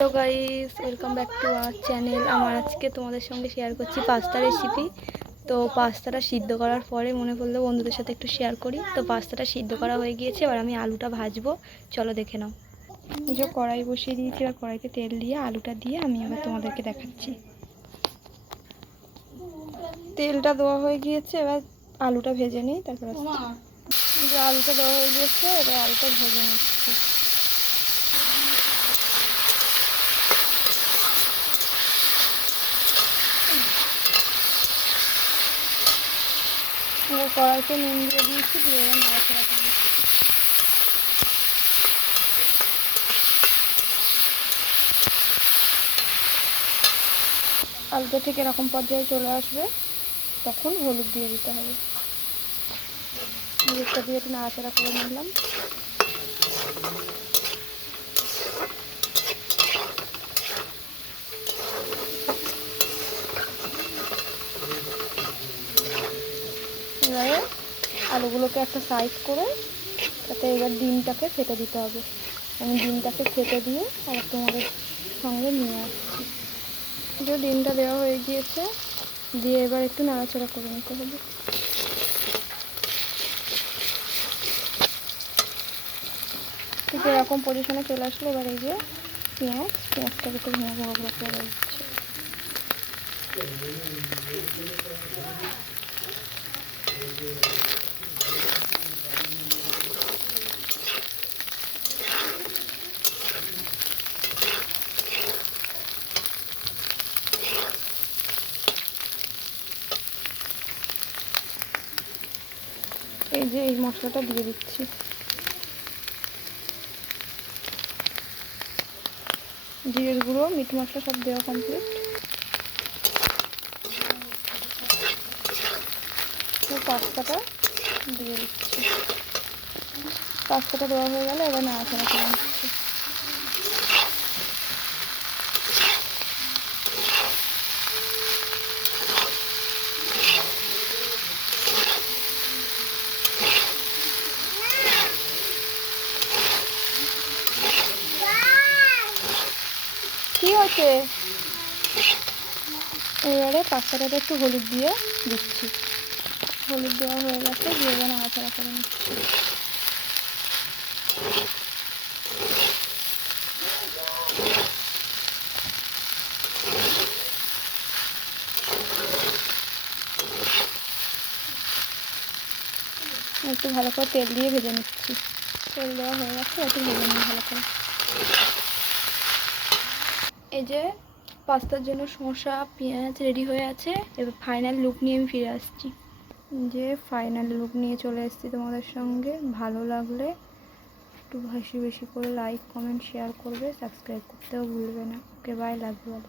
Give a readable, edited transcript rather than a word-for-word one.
Hello guys, welcome back to our channel. আমার আজকে তোমাদের সঙ্গে শেয়ার করছি পাস্তা রেসিপি। তো পাস্তাটা সিদ্ধ করার পরে মনে পড়লো বন্ধুদের সাথে একটু শেয়ার করি। তো পাস্তাটা সিদ্ধ করা হয়ে গিয়েছে, এবার আমি আলুটা ভাজবো, চলো দেখে নাও। এই যে কড়াই বসিয়ে দিয়েছি, এবার কড়াইতে তেল দিয়ে আলুটা দিয়ে আমি এবার তোমাদেরকে দেখাচ্ছি। তেলটা দেওয়া হয়ে গিয়েছে, এবার আলুটা ভেজে নিই, তারপর যে আলুটা দেওয়া হয়ে গিয়েছে, এবার আলুটা ভেজে নিচ্ছি। এবার কড়াইতে নুন দিয়ে দিয়েছি, দিয়ে এবার নাড়াচাড়া করে দিচ্ছি। আলুটা ঠিক এরকম পর্যায়ে চলে আসবে, তখন হলুদ দিয়ে দিতে হবে। হলুদটা দিয়ে একটু নাড়াচাড়া করে নিলাম। এবারে আলুগুলোকে একটা সাইড করে তাতে এবার ডিমটাকে ফেটে দিতে হবে। আমি ডিমটাকে ফেটে দিয়ে আবার তোমাদের সঙ্গে নিয়ে আসছি। যে ডিমটা দেওয়া হয়ে গিয়েছে, দিয়ে এবার একটু নাড়াচাড়া করে নিতে হবে। ঠিক এরকম পজিশনে চলে আসলে এবার এই যে পেঁয়াজটাকে একটু ভেঙে গুঁড়ো করে দিচ্ছে। এই যে এই মশলাটা দিয়ে দিচ্ছি। জিরের গুঁড়ো, মিট মশলা সব দেওয়া কমপ্লিট। পাস্তাটা দিয়ে দিচ্ছি। পাস্তাটা দেওয়া হয়ে গেলে এবার নাড়াচাড়া করে নিচ্ছি। কি হচ্ছে? এবারে পাস্তাটাতে একটু হলুদ দিয়ে দিচ্ছি। হলুদ দেওয়া হয়ে গেছে, দিয়ে এবার নাড়াচাড়া করে নিচ্ছি। একটু ভালো করে তেল দিয়ে ভেজে নিচ্ছি। তেল দেওয়া হয়ে গেছে, একটু ভেজে নিই ভালো করে। এই যে পাস্তার জন্য শসা পেঁয়াজ রেডি হয়ে আছে। এবার ফাইনাল লুক নিয়ে আমি ফিরে আসছি। যে ফাইনাল লুক নিয়ে চলে এসেছি তোমাদের সঙ্গে। ভালো লাগলে একটু বেশি বেশি করে লাইক কমেন্ট শেয়ার করবে, সাবস্ক্রাইব করতেও ভুলবে না। ওকে, বাই, লাভ ইউ অল।